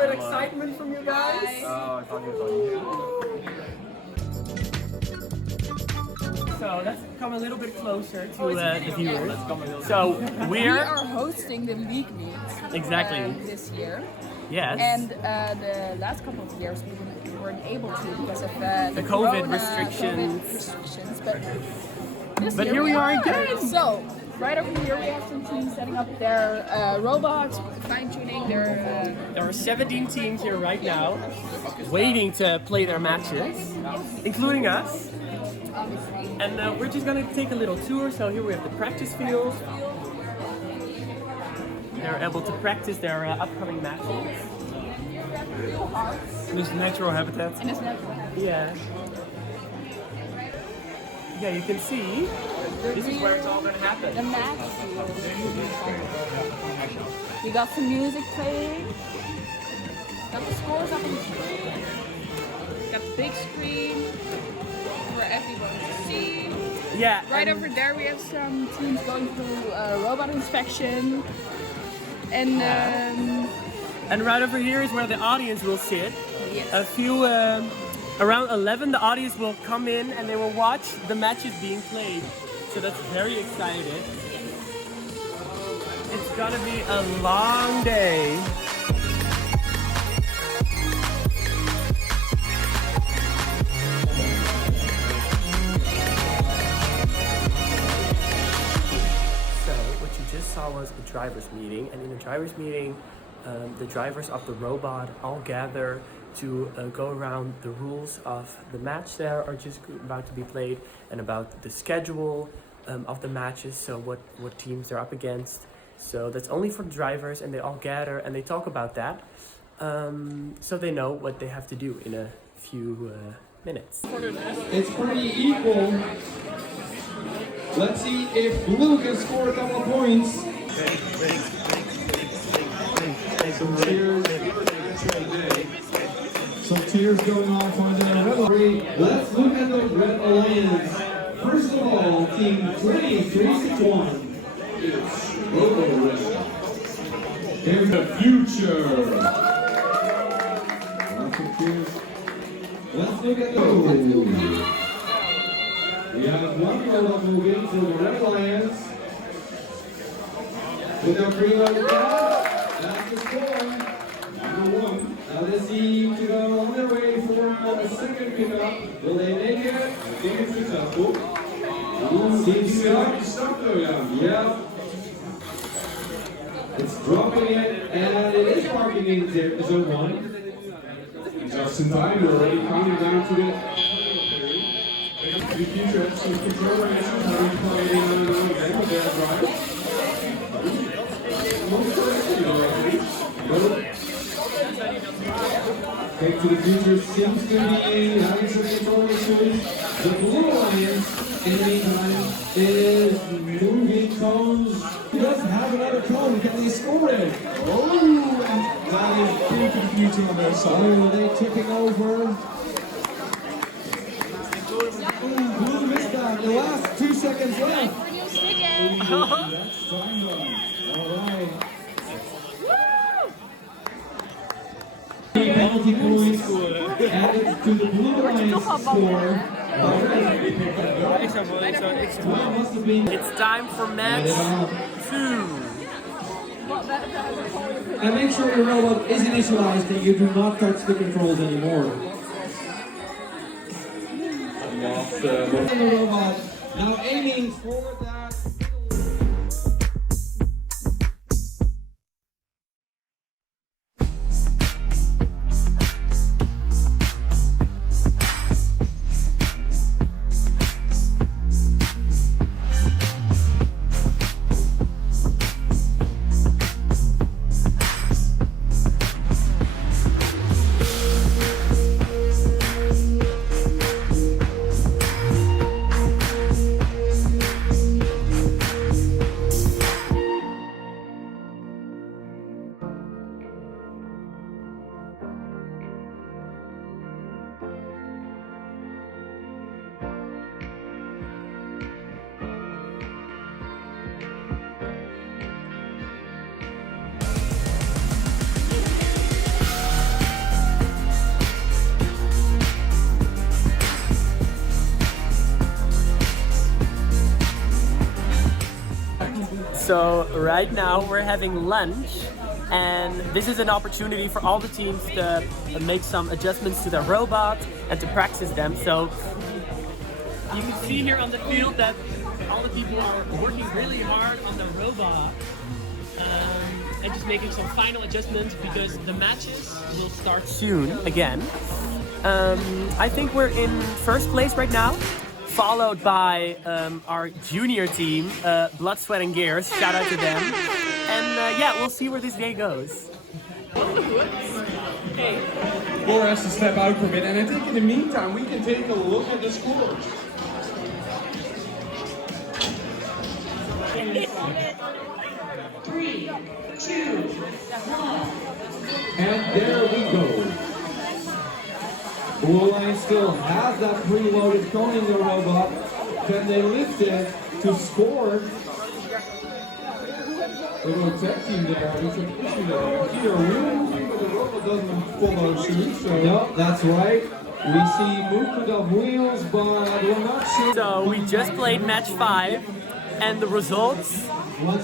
bit excitement from you guys? Oh, funny. So let's come a little bit closer to the viewers. So We are hosting the league meet Exactly. this year. Yes. And the last couple of years we weren't able to because of the COVID corona restrictions. COVID restrictions. But this But year here we are again. So right over here we have some teams setting up their robots, fine-tuning their. There are 17 teams here right now, waiting to play their matches, including us. And we're just gonna take a little tour. So here we have the practice field. They're able to practice their upcoming matches. In its natural habitat. And it's natural. Yeah. Yeah, you can see. This is where it's all gonna happen. The match field. You got some music playing. Got the scores up on the screen. Got the big screen for everyone to see. Yeah. Right over there we have some teams going through robot inspection. And And right over here is where the audience will sit. yes. A few, around 11, the audience will come in and they will watch the matches being played. So that's very exciting. It's gonna be a long day. So what you just saw was a drivers meeting, and in the drivers meeting, the drivers of the robot all gather to go around the rules of the match that are just about to be played, and about the schedule of the matches, so what teams they're up against. So that's only for the drivers, and they all gather and they talk about that, so they know what they have to do in a few minutes. It's pretty equal. Let's see if Blue can score a couple of points. Some cheers going off on the red line. Let's look at the Red Alliance. First of all, team 2361. It's Robo Red. Here's the future. Lots of cheers. Let's look at the we have one robot moving for the Red Alliance. With our preload down, that's the score. Number one. Now let's see to go on their way for a second pickup. Will they make it? I think it's successful. Seems stuck though, yeah. It's dropping it, and it is parking in zone 1. Just in time, we're already counting down to the future FC controller issues having played in another game with their drive. Back to the future seems to be having some control issues. The Blue Alliance, in the meantime, is moving cones. He doesn't have another cone. Can he score it? Oh, that is big confusion on their side. Oh, they're tipping over. Blue missed that. The last 2 seconds left. That's time run. All right. Penalty points added to the Blue Alliance score. It's time for match 2. And make sure your robot is initialized and you do not touch the controls anymore. The robot now aiming for that. So right now we're having lunch, and this is an opportunity for all the teams to make some adjustments to their robot and to practice them. So you can see here on the field that all the people are working really hard on the robot and just making some final adjustments because the matches will start soon again. I think we're in first place right now, followed by our junior team, Blood, Sweat and Gears. Shout out to them. And yeah, we'll see where this day goes. Okay. Cora has to step out for a bit, and I think in the meantime we can take a look at the scores. Three, two, one, and there we go. Blue Line still has that preloaded cone in the robot. Can they lift it to score? A little tech team there, it's a pushing there. Either we're moving, but the robot doesn't follow suit. So no, that's right. We see movement of wheels, but we're not sure. So we just played match 5, and the results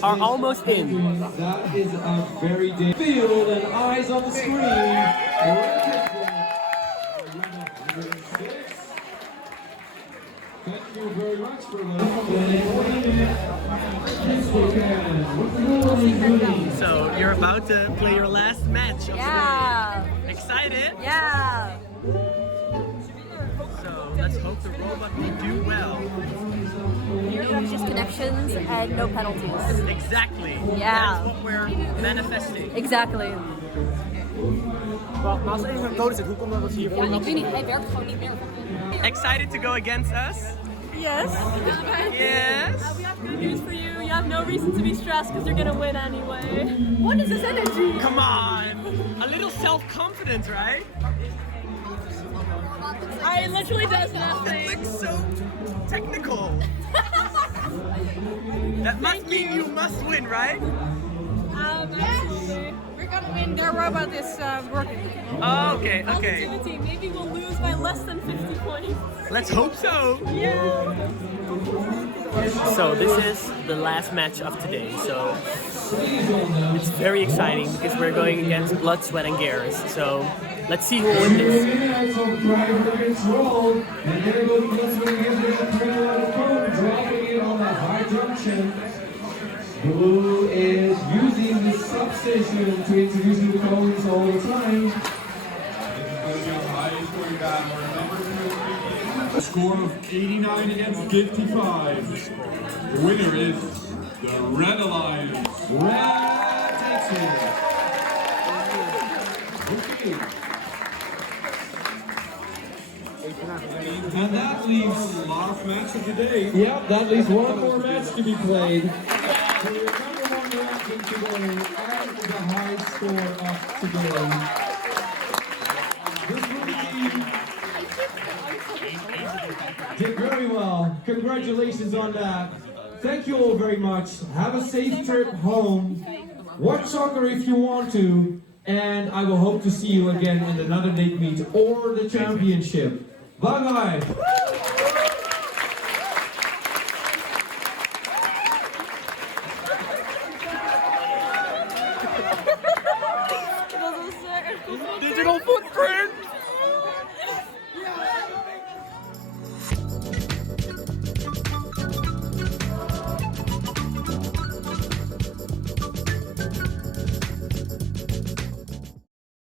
are almost in. That is a very good field and eyes on the screen. Thank you very much for that. So you're about to play your last match of the day. Excited? Yeah. So let's hope the robot will do well. Just connections and no penalties. Exactly. Yeah. That's what we're manifesting. Exactly. Maar als er even een code zit, hoe komt dat hier voor? Ja, ik weet niet, hij werkt gewoon niet meer. Excited to go against us? Yes. Yes. We have good news for you. You have no reason to be stressed because you're gonna win anyway. What is this energy? Come on. A little self-confidence, right? I literally does nothing. It looks so technical. That must mean you must win, right? Absolutely. We're gonna win. Their robot is working. Oh, okay, okay. Positivity. Maybe we'll lose by less than 50 points. Let's hope so. Yeah. So this is the last match of today. So it's very exciting because we're going against Blood, Sweat and Gears. So let's see who will win this. Blue is using the substation to introduce the cones all the time. A score of 89 against 55. The winner is the Red Alliance. Red takes it. Okay. And that leaves the last match of the day. Yep, that leaves one more match to be played. So your number one ranking today and the high score of today. This rookie did very well. Congratulations on that. Thank you all very much. Have a safe trip home. Watch soccer if you want to. And I will hope to see you again in another Nate Meet or the championship. Bye bye. Digital footprint!